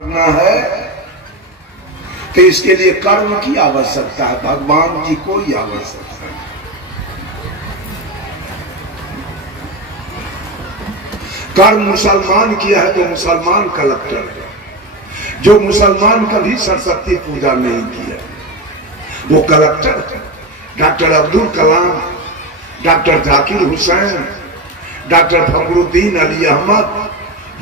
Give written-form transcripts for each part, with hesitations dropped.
करना है तो इसके लिए कर्म की आवश्यकता है, भगवान की कोई आवश्यकता नहीं। कर्म मुसलमान किया है तो मुसलमान कलेक्टर है। जो मुसलमान कभी सरस्वती पूजा नहीं किया वो कलेक्टर है। Doctor Abdul Kalam, doctor Zakir Hussain, doctor Fakhruddin Ali Ahmad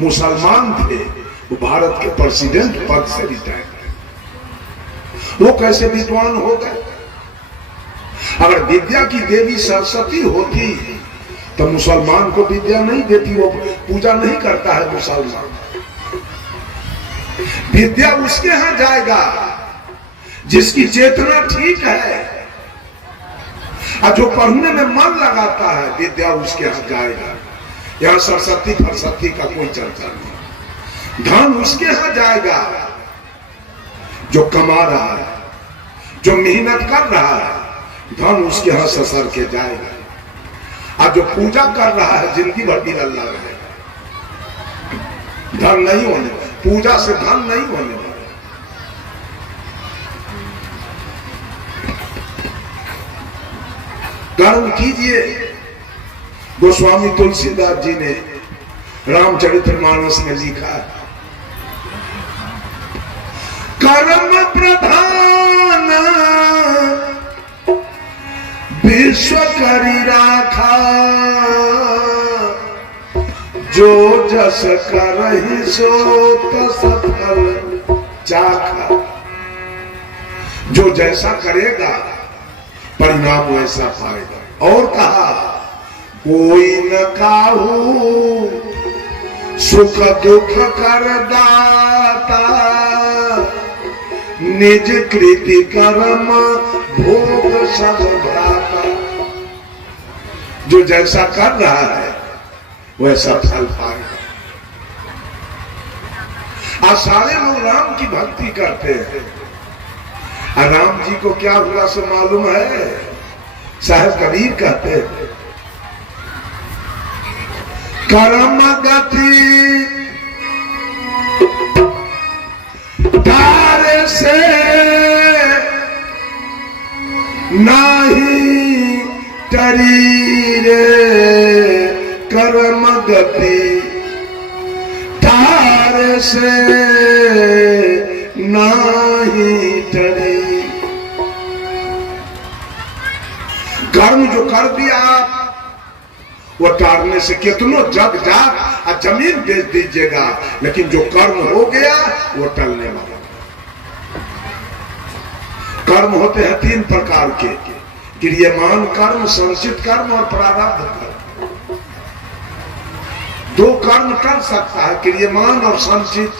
मुसलमान थे। वो भारत के प्रेसिडेंट पद से रिटायर थे। वो कैसे विद्वान हो गए? अगर विद्या की देवी सरस्वती होती तो मुसलमान को विद्या नहीं देती, वो पूजा नहीं करता है मुसलमान। विद्या उसके यहां जाएगा जिसकी चेतना ठीक है, और जो पढ़ने में मन लगाता है विद्या उसके यहां जाएगा। यहां सरस्वती फरसती का कोई चर्चा नहीं। धन उसके यहां जाएगा जो कमा रहा है, जो मेहनत कर रहा है, धन उसके यहां ससर के जाएगा। और जो पूजा कर रहा है जिंदगी भर भी अल्लाह रहेगा। धन नहीं होने वाला, पूजा से धन नहीं होने वाला। कर्म कीजिए। गोस्वामी तुलसीदास जी ने रामचरितमानस में लिखा है, कर्म प्रधान विश्व करी राखा, जो जस करहि सो तस फल चाखा। जो जैसा करेगा परिणाम वैसा पाएगा। और कहा, कोई न काहू सुख दुख कर दाता, निज कृति कर्म भोग सब भ्राता। जो जैसा कर रहा है वैसा फल पाएगा। आज सारे लोग राम की भक्ति करते हैं। और राम जी को क्या हुआ सो मालूम है? साहब कबीर कहते हैं, कर्म गति तारे से नाही टरी रे, कर्म गति तारे से नाही टरी। कर्म जो कर दिया वो टारने से कितनों जग जाग और जमीन बेच दीजिएगा, लेकिन जो कर्म हो गया वो टलने वाला। कर्म होते हैं तीन प्रकार के, क्रियमान कर्म, संचित कर्म और प्रारब्ध कर्म। दो कर्म टल सकता है, क्रियमान और संचित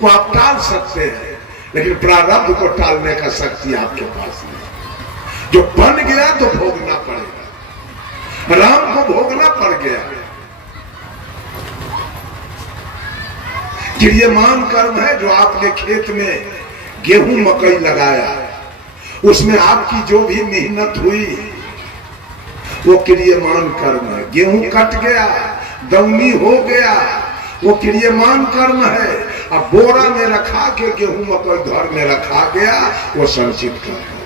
को आप टाल सकते हैं, लेकिन प्रारब्ध को टालने का शक्ति आपके पास नहीं। जो बन गया तो भोगना पड़ेगा। राम को भोगना पड़ गया। क्रियमान कर्म है जो आपने खेत में गेहूं मकई लगाया, उसमें आपकी जो भी मेहनत हुई वो क्रियमान कर्म है। गेहूं कट गया, दौनी हो गया, वो क्रियमान कर्म है। अब बोरा में रखा के गेहूं मकई घर में रखा गया, वो संचित कर्म है।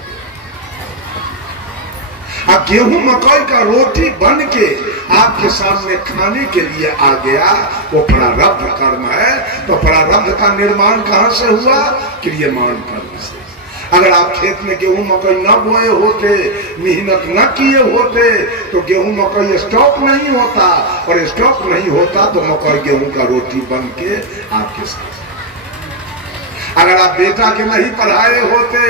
अब गेहूं मकई का रोटी बन के आपके सामने खाने के लिए आ गया, वो प्रारब्ध कर्म है। तो प्रारब्ध का निर्माण कहां से हुआ? क्रियमान कर्म से। अगर आप खेत में गेहूं मकई न बोए होते, मेहनत न किए होते, तो गेहूं मकई स्टॉक नहीं होता, और स्टॉक नहीं होता तो मकई गेहूं का रोटी बन के आपके साथ। अगर आप बेटा के नहीं पढ़ाए होते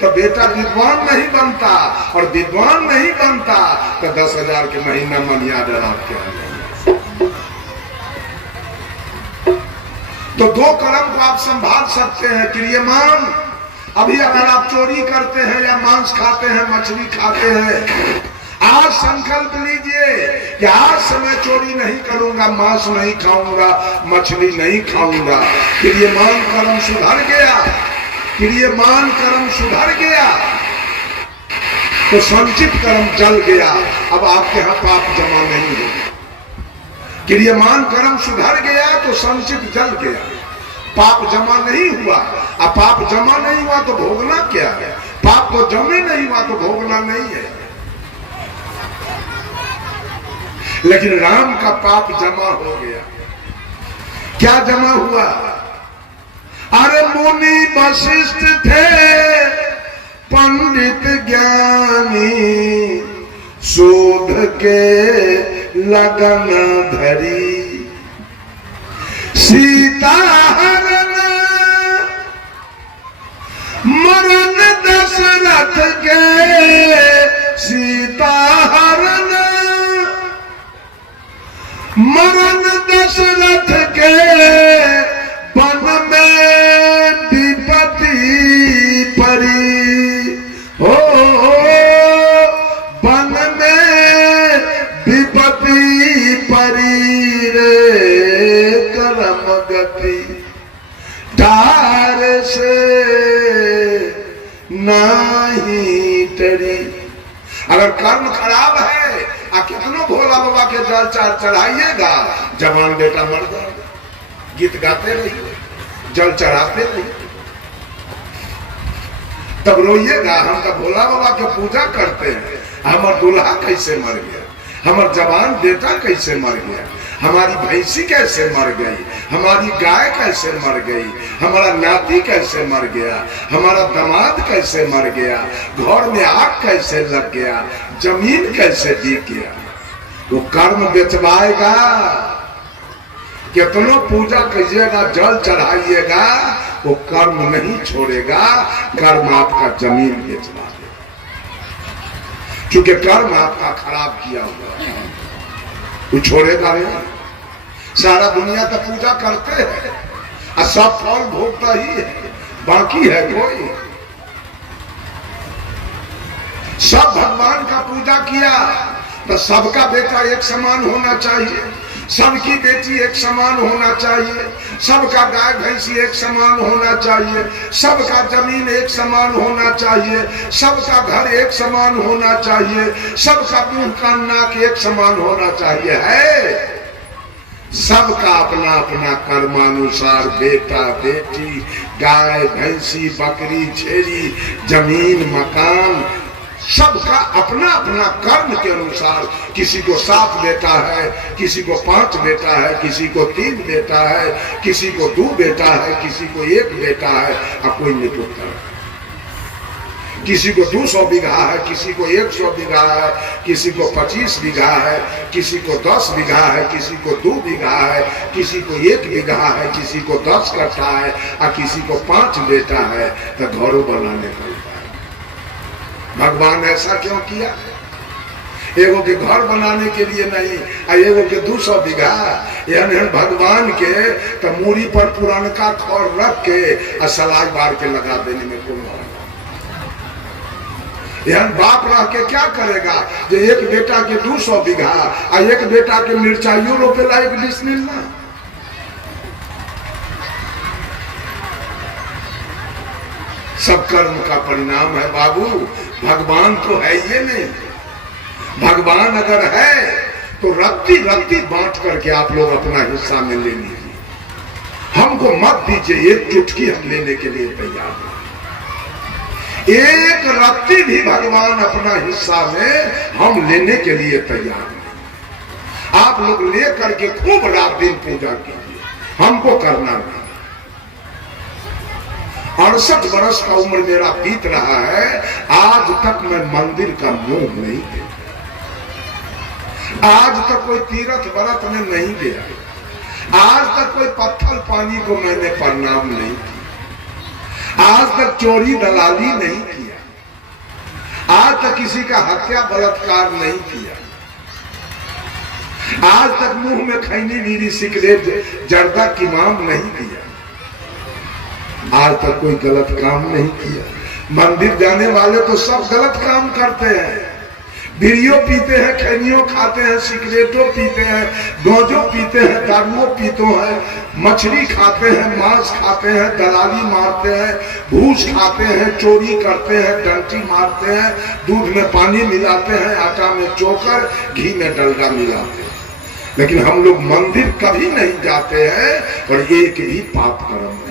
तो बेटा विद्वान नहीं बनता, और विद्वान नहीं बनता तो 10,000 के महीना मनी आर्डर आपके आ जाएगा। तो दो कर्म को आप संभाल सकते हैं। क्रियमान, अभी अगर आप चोरी करते हैं या मांस खाते हैं, मछली खाते हैं, आज संकल्प लीजिए कि आज से मैं चोरी नहीं करूंगा, मांस नहीं खाऊंगा, मछली नहीं खाऊंगा। क्रियमान कर्म सुधर गया, क्रियमान कर्म सुधर गया तो संचित कर्म जल गया। अब आपके यहां पाप जमा नहीं होगा। क्रियमान कर्म सुधर गया तो संचित जल गया। पाप जमा नहीं हुआ। अब पाप जमा नहीं हुआ तो भोगना क्या है? पाप तो जमे नहीं हुआ तो भोगना नहीं है। लेकिन राम का पाप जमा हो गया। क्या जमा हुआ? अरे मुनि वशिष्ठ थे पंडित ज्ञानी, शोध के लगन धरी, सीता हरण मरण दशरथ के, सीता हरण मरण दशरथ के, वन में विपत्ति परी हो, वन में विपत्ति परी रे, करम गति डार से नहीं टरी। अगर कर्म खराब है आ कितनों भोला बाबा के जल चार चढ़ाइएगा, जवान बेटा मर जाएगा। गीत गाते रहिए, जल चढ़ाते रहिए, तब रोइएगा हम तो भोला बाबा के पूजा करते हैं। हमार दूल्हा कैसे मर गया, हमार जवान बेटा कैसे मर गया, हमारी भैंसी कैसे मर गई, हमारी गाय कैसे मर गई, हमारा नाती कैसे मर गया, हमारा दामाद कैसे मर गया, घर में आग कैसे लग गया, जमीन कैसे बिक गया। वो कर्म बेचवाएगा। कितनों पूजा कीजिएगा, जल चढ़ाइएगा, वो कर्म नहीं छोड़ेगा। कर्म आपका जमीन बेचवा देगा, क्योंकि कर्म आपका खराब किया हुआ, वो छोड़ेगा नहीं। सारा दुनिया तो पूजा करते हैं और सब फल भोगता ही है, बाकी है कोई? सब भगवान का पूजा किया तो सबका बेटा एक समान होना चाहिए, सबकी बेटी एक समान होना चाहिए, सबका गाय भैंसी एक समान होना चाहिए, सबका जमीन एक समान होना चाहिए, सबका घर एक समान होना चाहिए, सबका मुंह कान नाक एक समान होना चाहिए। है सबका अपना अपना कर्मानुसार बेटा बेटी, गाय भैंसी बकरी छेरी, जमीन मकान, सबका अपना अपना कर्म के अनुसार। किसी को 7 बेटा है, किसी को 5 बेटा है, किसी को 3 बेटा है, किसी को 2 बेटा है, किसी को 1 बेटा है, और कोई निपुत्र है। किसी को 200 बीघा है, किसी को 100 बीघा है, किसी को 25 बीघा है, किसी को 10 बीघा है, किसी को 2 बीघा है, किसी को 1 बीघा है, किसी को 10 कट्ठा है, और किसी को 5 बेटा है। तो घरों बनाने का उपाय भगवान ऐसा क्यों किया? एगो के घर बनाने के लिए नहीं, एगो के 200 बीघा। यानी भगवान के तो मूरी पर पुरानका खौर रख के सलाई बार के लगा देने में कोई यानी बाप रह के क्या करेगा? जो एक बेटा के 200 बीघा और एक बेटा के मिर्चाइयों रोपेला एक बिस्मिल्लाह। सब कर्म का परिणाम है बाबू। भगवान तो है ये नहीं। भगवान अगर है तो रत्ती रत्ती बांट करके आप लोग अपना हिस्सा में ले लीजिए। हमको मत दीजिए, एक चुटकी हम लेने के लिए तैयार हैं। एक रत्ती भी भगवान अपना हिस्सा में हम लेने के लिए तैयार नहीं। आप लोग ले करके खूब रात दिन पूजा कीजिए, हमको करना नहीं। 68 वर्ष का उम्र मेरा बीत रहा है, आज तक मैं मंदिर का मुंह नहीं देखा। आज तक कोई तीर्थ व्रत में नहीं गया, आज तक कोई पत्थर पानी को मैंने प्रणाम नहीं किया, आज तक चोरी दलाली नहीं किया, आज तक किसी का हत्या बलात्कार नहीं किया, आज तक मुंह में खैनी बीड़ी सिगरेट जर्दा की माम नहीं किया, आज तक कोई गलत काम नहीं किया। मंदिर जाने वाले तो सब गलत काम करते हैं, बीड़ियों पीते हैं, खैनियों खाते हैं, सिगरेटों पीते हैं, गौजों पीते हैं, दारुओं पीते हैं, मछली खाते हैं, मांस खाते हैं, दलाली मारते हैं, घूस खाते हैं, चोरी करते हैं, डंटी मारते हैं, दूध में पानी मिलाते हैं, आटा में चोकर, घी में डलडा मिलाते हैं। लेकिन हम लोग मंदिर कभी नहीं जाते हैं और एक भी पाप कर्म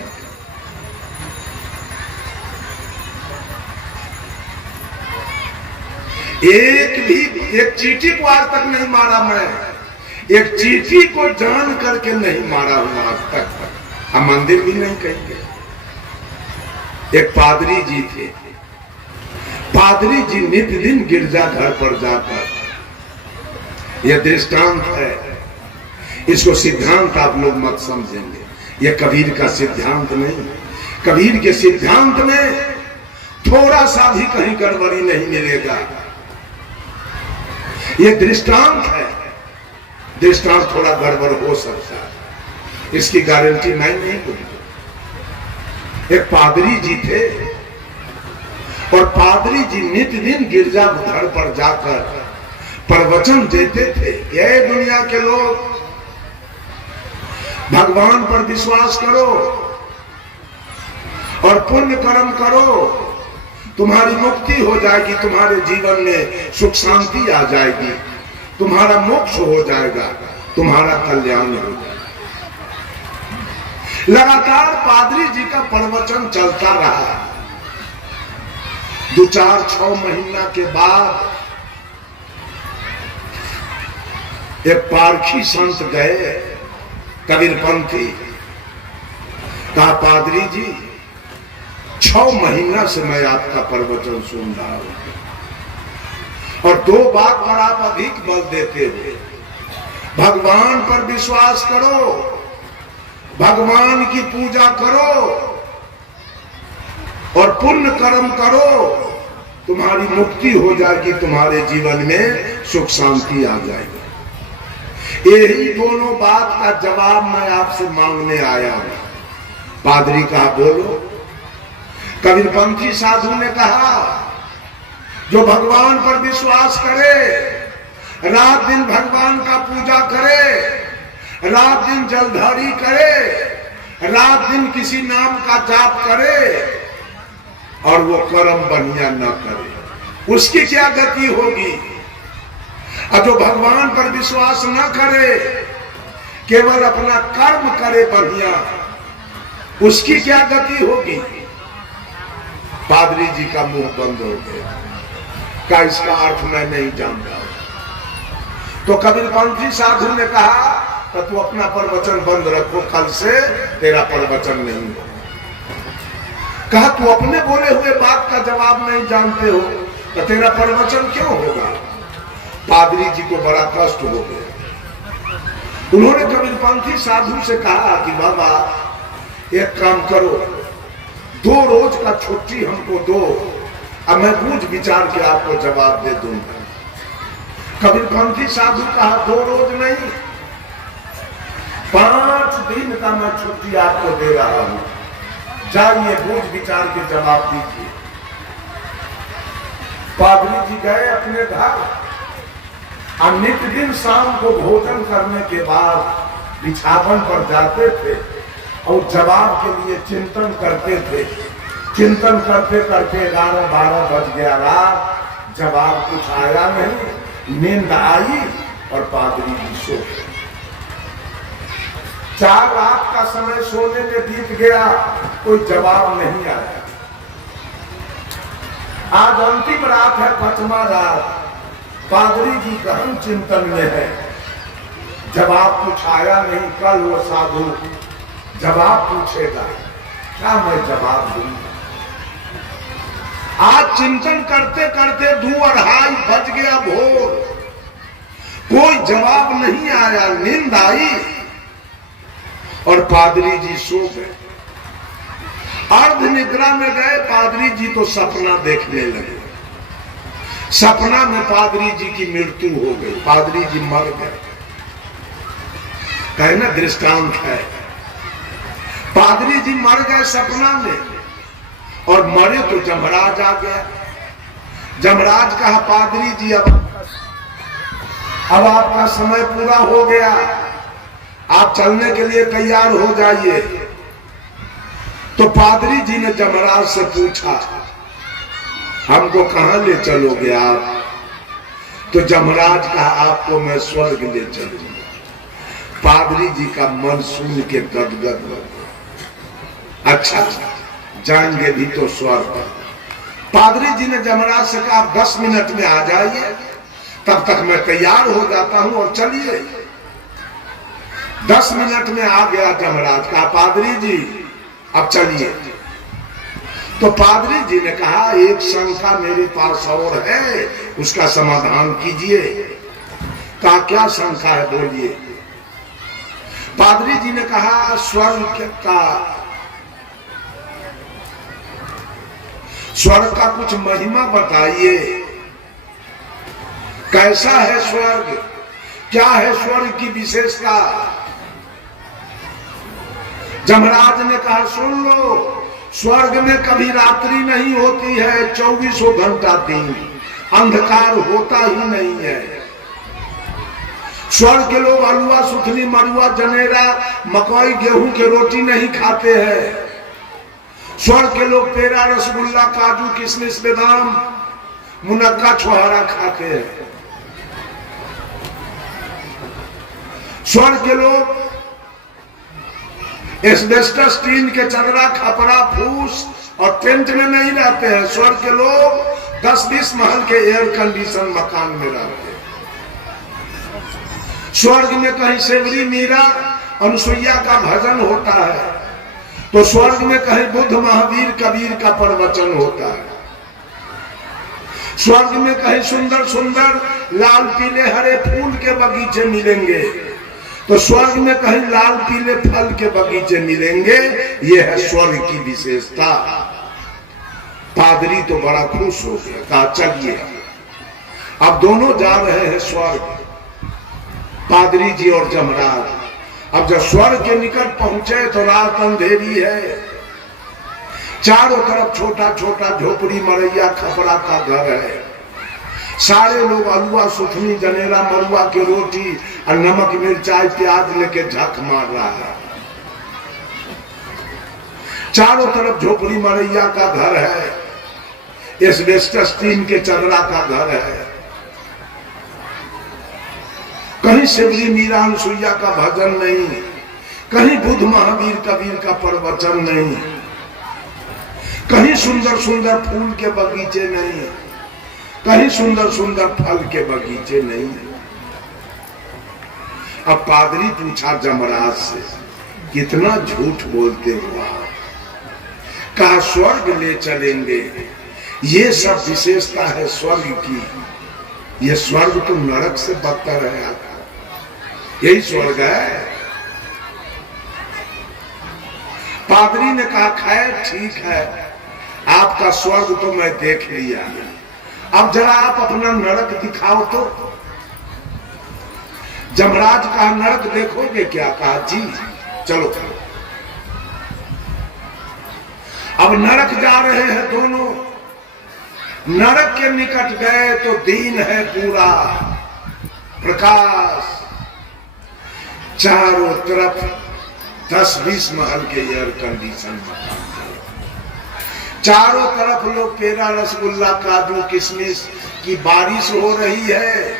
एक चींटी को आज तक नहीं मारा मैं, एक चींटी को जान करके नहीं मारा हूं आज तक। हम मंदिर भी नहीं कहेंगे। एक पादरी जी थे, पादरी जी नित्य दिन गिरजा घर पर जाकर, यह दृष्टांत है, इसको सिद्धांत आप लोग मत समझेंगे, यह कबीर का सिद्धांत नहीं। कबीर के सिद्धांत में थोड़ा सा भी कहीं गड़बड़ी नहीं मिलेगा। यह दृष्टांत है, दृष्टांत थोड़ा गड़बड़ हो सकता है, इसकी गारंटी मैं नहीं दूंगा। एक पादरी जी थे और पादरी जी नित्य दिन गिरजा घर पर जाकर प्रवचन देते थे। ये दुनिया के लोग, भगवान पर विश्वास करो और पुण्य कर्म करो, तुम्हारी मुक्ति हो जाएगी, तुम्हारे जीवन में सुख शांति आ जाएगी, तुम्हारा मोक्ष हो जाएगा, तुम्हारा कल्याण हो जाएगा। लगातार पादरी जी का प्रवचन चलता रहा। 2-4-6 महीना के बाद एक पारखी संत गए, कबीरपंथी, कहा पादरी जी 6 महीना से मैं आपका प्रवचन सुन रहा हूं और 2 बात पर आप अधिक बल देते हुए, भगवान पर विश्वास करो, भगवान की पूजा करो और पुण्य कर्म करो, तुम्हारी मुक्ति हो जाएगी, तुम्हारे जीवन में सुख शांति आ जाएगी। यही दोनों बात का जवाब मैं आपसे मांगने आया हूं। पादरी कहा बोलो। कबीरपंथी साधु ने कहा जो भगवान पर विश्वास करे, रात दिन भगवान का पूजा करे, रात दिन जलधारी करे, रात दिन किसी नाम का जाप करे और वो कर्म बढ़िया न करे, उसकी क्या गति होगी? और जो भगवान पर विश्वास न करे, केवल अपना कर्म करे बढ़िया, उसकी क्या गति होगी? पादरी जी का मुंह बंद हो गया, का इसका अर्थ मैं नहीं जानता। तो कबीरपंथी साधु ने कहा तो तू अपना प्रवचन बंद रखो, कल से तेरा प्रवचन नहीं हो। कहा तू अपने बोले हुए बात का जवाब नहीं जानते हो तो तेरा प्रवचन क्यों होगा? पादरी जी को बड़ा कष्ट हो गया। उन्होंने कबीरपंथी साधु से कहा कि बाबा एक काम करो, 2 रोज का छुट्टी हमको दो और मैं बूझ विचार के आपको जवाब दे दूंगा। कबीरपंथी साधु कहा 2 रोज नहीं, 5 दिन का मैं छुट्टी आपको दे रहा हूं, जाइए बूझ विचार के जवाब दीजिए। पादरी जी गए अपने घर और नित्य दिन शाम को भोजन करने के बाद बिछावन पर जाते थे और जवाब के लिए चिंतन करते थे। चिंतन करते करते 11-12 बज गया रात, जवाब कुछ आया नहीं, नींद आई और पादरी जी सो गए। 4 रात का समय सोने में बीत गया, कोई जवाब नहीं आया। आज अंतिम रात है, 5वां रात, पादरी जी गहन चिंतन में है, जवाब कुछ आया नहीं। कल वो साधु जवाब पूछेगा, क्या मैं जवाब दूंगा? आज चिंतन करते करते 2-2:30 बज गया भोर, कोई जवाब नहीं आया, नींद आई और पादरी जी सो गए। अर्ध निद्रा में गए पादरी जी तो सपना देखने लगे। सपना में पादरी जी की मृत्यु हो गई, पादरी जी मर गए। कहना दृष्टांत है, पादरी जी मर गए सपना में और मरे तो जमराज आ गया। जमराज कहा पादरी जी अब आपका समय पूरा हो गया, आप चलने के लिए तैयार हो जाइए। तो पादरी जी ने जमराज से पूछा हमको कहां ले चलोगे आप? तो जमराज कहा आपको मैं स्वर्ग ले चलूंगा। पादरी जी का मन सुन के गदगद हो गया। अच्छा जाएंगे भी तो स्वर्ग। पादरी जी ने जमराज से कहा 10 मिनट में आ जाइए, तब तक मैं तैयार हो जाता हूं और चलिए। 10 मिनट में आ गया जमराज। कहा पादरी जी अब चलिए। तो पादरी जी ने कहा एक शंका मेरे पास और है, उसका समाधान कीजिए। कहा क्या शंका है, बोलिए। पादरी जी ने कहा स्वर्ग का कुछ महिमा बताइए, कैसा है स्वर्ग, क्या है स्वर्ग की विशेषता। जमराज ने कहा सुन लो, स्वर्ग में कभी रात्रि नहीं होती है, 24 घंटा दिन, अंधकार होता ही नहीं है। स्वर्ग के लोग हलवा सुथनी मरुआ जनेरा मकई गेहूं के रोटी नहीं खाते हैं। स्वर्ग के लोग पेड़ा रसगुल्ला काजू किशमिश बादाम मुनक्का छोहारा खाते हैं। स्वर्ग के लोग एस्बेस्टस टीन के चदरा खपरा फूस और टेंट में नहीं रहते हैं। स्वर्ग के लोग 10-20 महल के एयर कंडीशन मकान में रहते हैं। स्वर्ग में कहीं सेवरी मीरा अनुसुईया का भजन होता है, तो स्वर्ग में कहीं बुद्ध महावीर कबीर का प्रवचन होता है। स्वर्ग में कहीं सुंदर सुंदर लाल पीले हरे फूल के बगीचे मिलेंगे, तो स्वर्ग में कहीं लाल पीले फल के बगीचे मिलेंगे। यह है स्वर्ग की विशेषता। पादरी तो बड़ा खुश हो गया। कहा चलिए अब दोनों जा रहे हैं स्वर्ग, पादरी जी और जमराज। अब जब स्वर्ग के निकट पहुंचे तो रात अंधेरी है। चारों तरफ छोटा छोटा झोपड़ी मरैया खपरा का घर है। सारे लोग हलवा सुथनी जनेरा मरुआ की रोटी और नमक मिर्चाई प्याज लेके झक मार रहा है। चारों तरफ झोपड़ी मरैया का घर है, एस्बेस्टस टीन के चदरा का घर है। कहीं सेवरी मीरा अनुसुईया का भजन नहीं, कहीं बुद्ध महावीर कबीर का प्रवचन नहीं, कहीं सुंदर सुंदर फूल के बगीचे नहीं, कहीं सुंदर सुंदर फल के बगीचे नहीं। अब पादरी पूछा जमराज से कितना झूठ बोलते हो आप। कहा स्वर्ग ले चलेंगे, ये सब विशेषता है स्वर्ग की। ये स्वर्ग तो नरक से बदतर है आपका, यही स्वर्ग है। पादरी ने कहा खैर ठीक है, आपका स्वर्ग तो मैं देख लिया, अब जरा आप अपना नरक दिखाओ तो। जमराज कहा नरक देखोगे क्या। कहा जी चलो। अब नरक जा रहे हैं दोनों। नरक के निकट गए तो दिन है पूरा प्रकाश, चारों तरफ 10-20 महल के एयर कंडीशन, चारों तरफ लोग पेड़ा रसगुल्ला काजू किशमिश की बारिश हो रही है।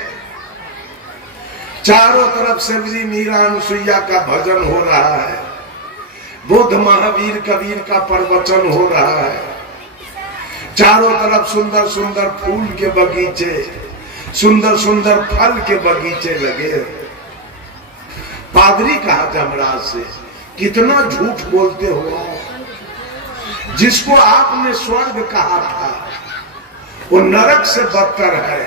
चारों तरफ सेवरी मीरा अनुसुईया का भजन हो रहा है, बुद्ध महावीर कबीर का प्रवचन हो रहा है। चारों तरफ सुंदर सुंदर फूल के बगीचे, सुंदर सुंदर फल के बगीचे लगे। पादरी कहा जमराज से कितना झूठ बोलते हो। जिसको आपने स्वर्ग कहा था वो नरक से बदतर है,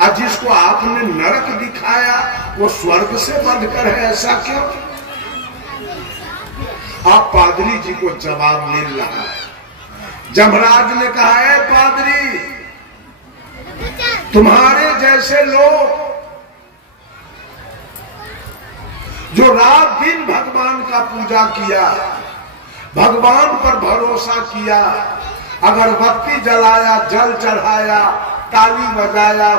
और जिसको आपने नरक दिखाया वो स्वर्ग से बढ़कर है, ऐसा क्यों। आप पादरी जी को जवाब मिल रहा है। जमराज ने कहा है पादरी, तुम्हारे जैसे लोग जो रात दिन भगवान का पूजा किया, भगवान पर भरोसा किया, अगरबत्ती जलाया, जल चढ़ाया, ताली बजाया,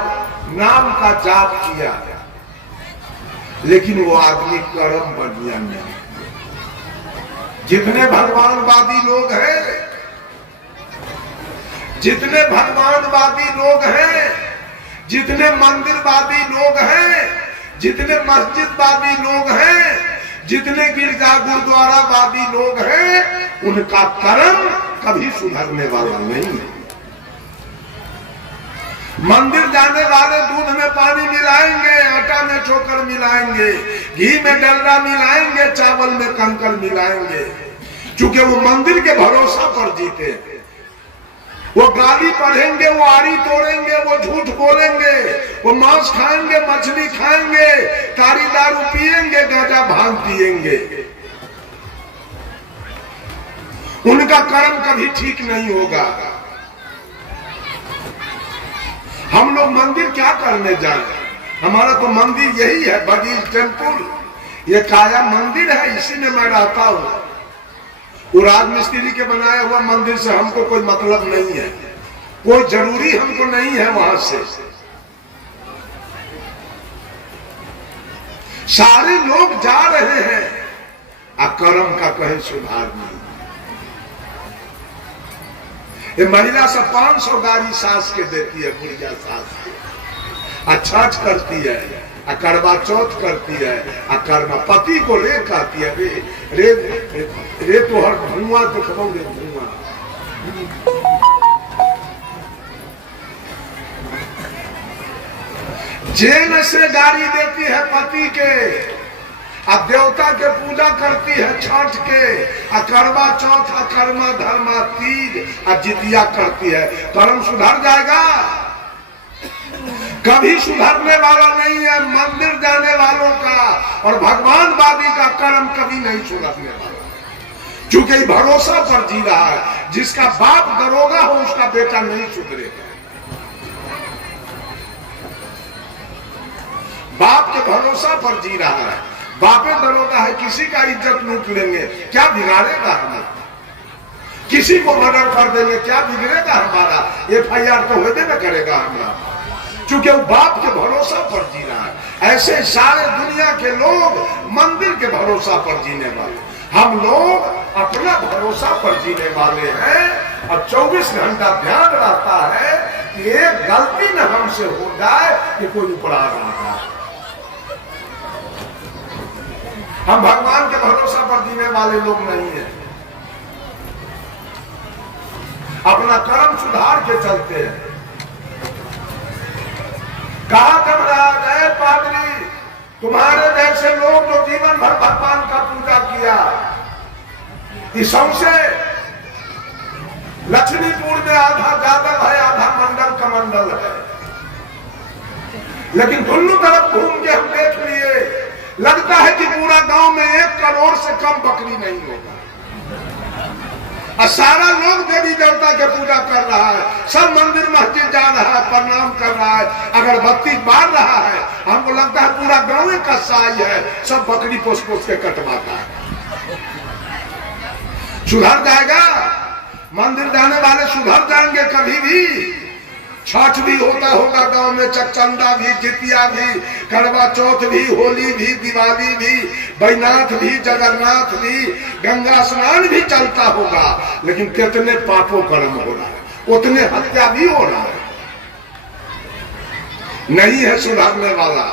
नाम का जाप किया, लेकिन वो आदमी कर्म बढ़िया नहीं। जितने भगवानवादी लोग हैं, जितने भगवानवादी लोग हैं, जितने मंदिरवादी लोग हैं, जितने मस्जिदवादी लोग हैं, जितने गिरजा गुरुद्वारा वादी लोग हैं, उनका कर्म कभी सुधरने वाला नहीं है। मंदिर जाने वाले दूध में पानी मिलाएंगे, आटा में चोकर मिलाएंगे, घी में डलडा मिलाएंगे, चावल में कंकर मिलाएंगे, क्योंकि वो मंदिर के भरोसा पर जीते हैं। वो गाली पढ़ेंगे, वो आरी तोड़ेंगे, वो झूठ बोलेंगे, वो मांस खाएंगे, मछली खाएंगे, तारी दारू पिएंगे, गांजा भांग पिएंगे। उनका कर्म कभी ठीक नहीं होगा। हम लोग मंदिर क्या करने जाए? हमारा तो मंदिर यही है, बगीच टेम्पल। ये काया मंदिर है, इसी में मैं रहता हूं। वो राजमिस्त्री के बनाया हुआ मंदिर से हमको कोई मतलब नहीं है, कोई जरूरी हमको नहीं है वहां से। सारे लोग जा रहे हैं, कर्म का कहीं सुधार नहीं। ये महिला सब 500 गाड़ी सास के देती है, बुढ़िया सास के, छठ करती है, करवा चौथ करती है, कर्मा पति को रे कहती है, रे रे रे तो हर धुआं दिखवाओगे, धुआं। जेल से गाड़ी देती है पति के, अब देवता के पूजा करती है छठ के, करवा चौथ, कर्मा धर्मा तीज, जितिया करती है। कर्म सुधर जाएगा? कभी सुधरने वाला नहीं है। मंदिर जाने वालों का और भगवानवादी का कर्म कभी नहीं सुधरने वाला, क्योंकि भरोसा पर जी रहा है। जिसका बाप दरोगा हो उसका बेटा नहीं सुधरेगा। बाप के भरोसा पर जी रहा है, बापे दरोगा है, किसी का इज्जत लूट लेंगे, क्या बिगाड़ेगा हमें? किसी को मर्डर कर देंगे, क्या बिगड़ेगा हमारा? FIR तो होते न करेगा हमारा, क्योंकि वो बाप के भरोसा पर जी रहा है। ऐसे सारे दुनिया के लोग मंदिर के भरोसा पर जीने वाले, हम लोग अपना भरोसा पर जीने वाले हैं। और 24 घंटा ध्यान रहता है कि एक गलती न हमसे हो जाए कि कोई उपरा रहा है। हम भगवान के भरोसा पर जीने वाले लोग नहीं हैं, अपना कर्म सुधार के चलते हैं। कहा धर्मराज है पादरी, तुम्हारे जैसे लोग जो जीवन भर भगवान का पूजा किया, इस से लक्ष्मीपुर में आधा जादव है, आधा मंडल कमंडल है, लेकिन दोनों तरफ घूम के हम देख लिए, लगता है कि पूरा गांव में 1 करोड़ से कम बकरी नहीं होगा। और सारा लोग देवी देवता के पूजा कर रहा है, सब मंदिर मस्जिद जा रहा है, प्रणाम कर रहा है, अगरबत्ती बार रहा है। हमको लगता है पूरा गांव का साई है, सब बकरी पोस पोस के कटवाता है। सुधर जाएगा? मंदिर जाने वाले सुधर जाएंगे कभी भी? छठ भी होता होगा गांव में, चकचंदा भी, जितिया भी, करवा चौथ भी, होली भी, दिवाली भी, बैनाथ भी, जगन्नाथ भी, गंगा स्नान भी चलता होगा, लेकिन कितने पापों कर्म हो रहा है, उतने हत्या भी हो रहा है। नहीं है सुधारने वाला।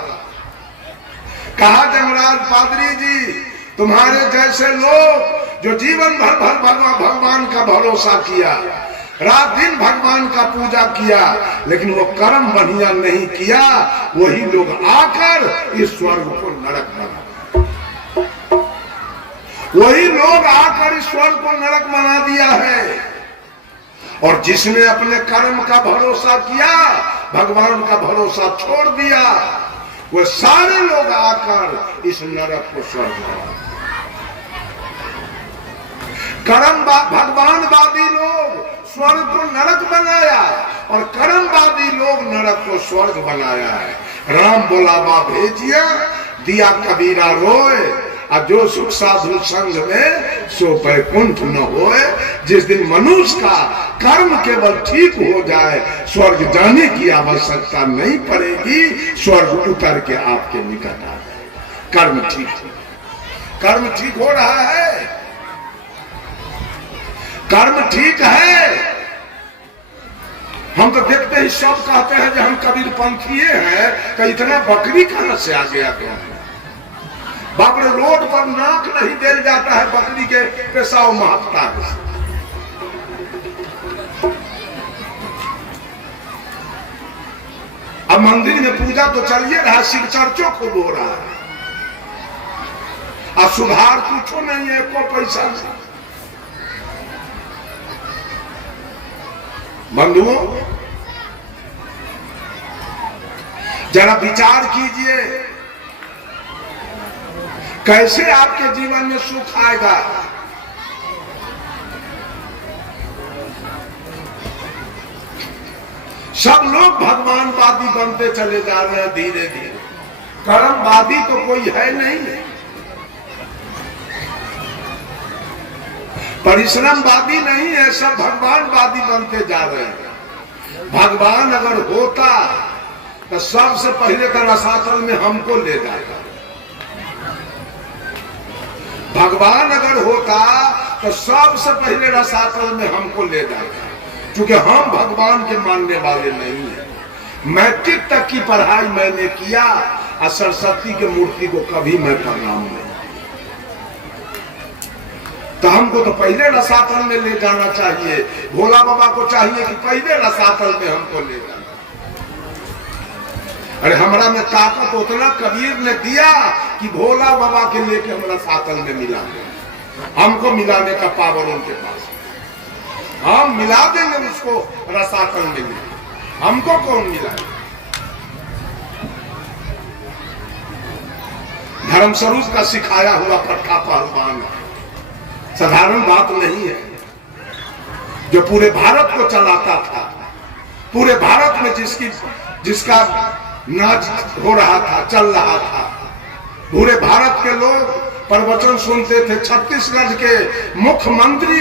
कहा जमराज पादरी जी, तुम्हारे जैसे लोग जो जीवन भर भगवान का भरोसा किया, रात दिन भगवान का पूजा किया, लेकिन वो कर्म बढ़िया नहीं किया, वही लोग आकर इस स्वर्ग को नरक बना, वही लोग आकर इस स्वर्ग को नरक बना दिया है। और जिसने अपने कर्म का भरोसा किया, भगवान का भरोसा छोड़ दिया, वो सारे लोग आकर इस नरक को स्वर्ग बना। कर्म भगवानवादी लोग स्वर्ग को नरक बनाया और कर्मवादी लोग नरक को स्वर्ग बनाया है। राम बोलावा भेजिया, दिया कबीरा रोए, और जो सुख साधु संग में सो बैकुंठ न होए। जिस दिन मनुष्य का कर्म केवल ठीक हो जाए, स्वर्ग जाने की आवश्यकता नहीं पड़ेगी, स्वर्ग उतर के आपके निकट आ जाए। कर्म ठीक हो रहा है, कर्म ठीक है। हम तो देखते ही सब कहते हैं कि हम कबीर पंथीय हैं, तो इतना बकरी कहां से आ गया? बाप रे, रोड पर नाक नहीं देल जाता है बकरी के पेशाब महकता है। मंदिर में पूजा तो चलिए रहा, शिव चर्चों खूब हो रहा है, अब सुधार कुछ नहीं है, को पैसा से। बंधुओं जरा विचार कीजिए, कैसे आपके जीवन में सुख आएगा। सब लोग भगवानवादी बनते चले जा रहे हैं धीरे धीरे, कर्मवादी तो कोई है नहीं, परिश्रमवादी नहीं है, सब भगवानवादी बनते जा रहे हैं। भगवान अगर होता तो सबसे पहले तो रसातल में हमको ले जाएगा। भगवान अगर होता तो सबसे पहले रसातल में हमको ले जाएगा, क्योंकि हम भगवान के मानने वाले नहीं है। मैट्रिक तक की पढ़ाई मैंने किया और सरस्वती की मूर्ति को कभी मैं प्रणाम नहीं, तो हमको तो पहले रसातल में ले जाना चाहिए। भोला बाबा को चाहिए कि पहले रसातल में हमको ले जाना। अरे हमारा में ताकत उतना कबीर ने दिया कि भोला बाबा के लेके हम रसातल में मिला दें, हमको मिलाने का पावर उनके पास, हम मिला देंगे उसको रसातल में, हमको कौन मिलाए। धर्मस्वरूप का सिखाया हुआ पट्टा पहलवान साधारण बात नहीं है, जो पूरे भारत को चलाता था, पूरे भारत में जिसका नाच हो रहा था, चल रहा था, पूरे भारत के लोग प्रवचन सुनते थे। छत्तीसगढ़ के मुख्यमंत्री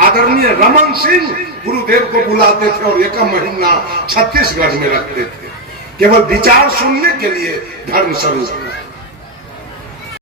आदरणीय रमन सिंह गुरुदेव को बुलाते थे और 1 महीना छत्तीसगढ़ में रखते थे, केवल विचार सुनने के लिए धर्म स्वरूप।